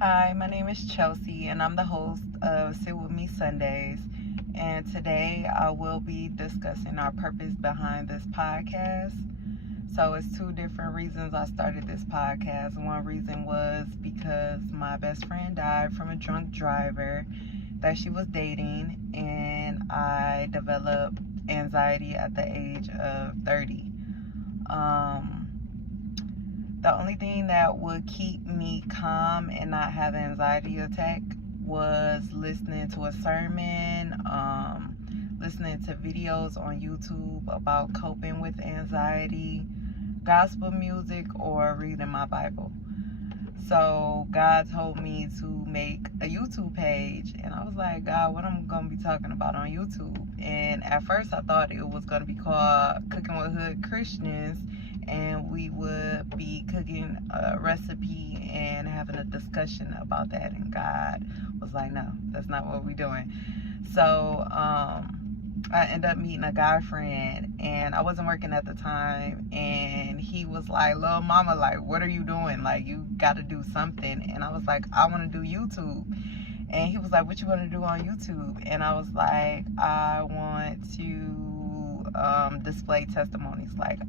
Hi, my name is Chelsea, and I'm the host of Sit With Me Sundays. And today I will be discussing our purpose behind this podcast. So, it's two different reasons I started this podcast. One reason was because my best friend died from a drunk driver that she was dating, and I developed anxiety at the age of 30. Um, the only thing that would keep me calm and not have an anxiety attack was listening to a sermon, listening to videos on YouTube about coping with anxiety, gospel music, or reading my Bible. So God told me to make a YouTube page, and I was like, God, what am I going to be talking about on YouTube? And at first I thought it was going to be called Cooking with Hood Christians, and we would be cooking a recipe and having a discussion about that. And God was like, no, that's not what we're doing. So I ended up meeting a guy friend, and I wasn't working at the time, and he was like, little mama, like, what are you doing? Like, you got to do something. And I was like, I want to do YouTube. And he was like, what you want to do on YouTube? And I was like, I want to display testimonies, like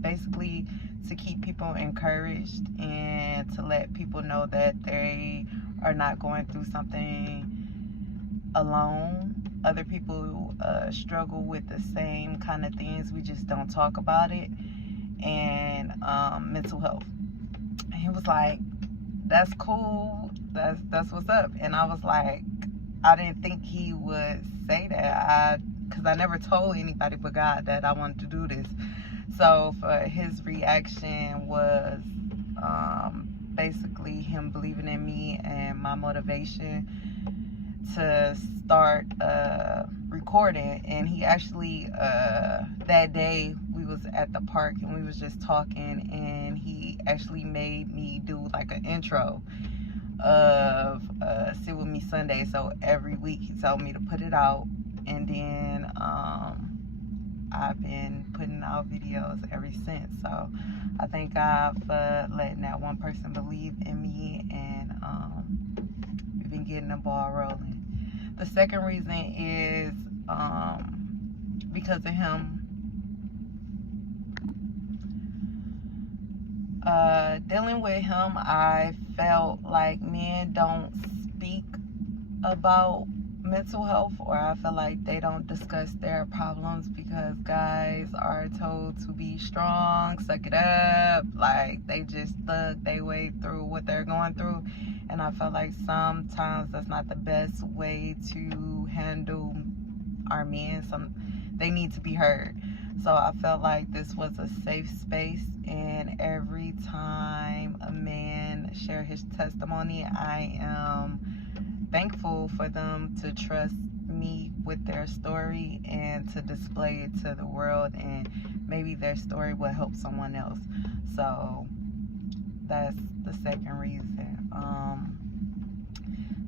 basically to keep people encouraged and to let people know that they are not going through something alone. Other people struggle with the same kind of things, we just don't talk about it. And mental health. And he was like, that's cool, that's what's up. And I was like, I didn't think he would say that, because I never told anybody but God that I wanted to do this. So for his reaction was basically him believing in me and my motivation to start recording. And he actually that day we was at the park and we was just talking, and he actually made me do like an intro of Sit With Me Sunday. So every week he told me to put it out, and then I've been putting out videos ever since. So I thank God for letting that one person believe in me, and we've been getting the ball rolling. The second reason is because of him. Dealing with him, I felt like men don't speak about mental health, or I feel like they don't discuss their problems because guys are told to be strong, suck it up, like they just thug their way through what they're going through. And I feel like sometimes that's not the best way to handle our men. They need to be heard. So I felt like this was a safe space, and every time a man share his testimony, I am thankful for them to trust me with their story and to display it to the world, and maybe their story will help someone else. So that's the second reason.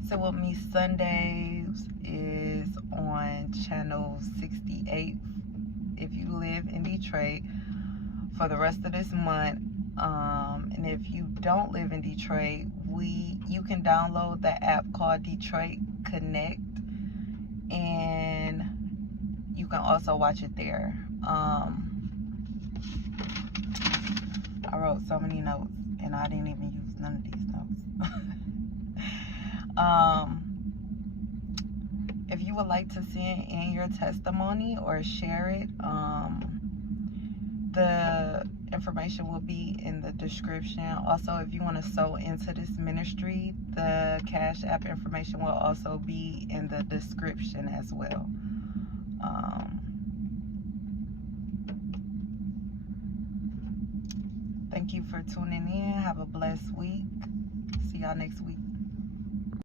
Sit With Me Sundays is on channel 68 if you live in Detroit for the rest of this month. And if you don't live in Detroit, you can download the app called Detroit Connect, and you can also watch it there. I wrote so many notes, and I didn't even use none of these notes. If you would like to send in your testimony or share it, the information will be in the description. Also, if you want to sew into this ministry, the Cash App information will also be in the description as well. Thank you for tuning in. Have a blessed week. See y'all next week.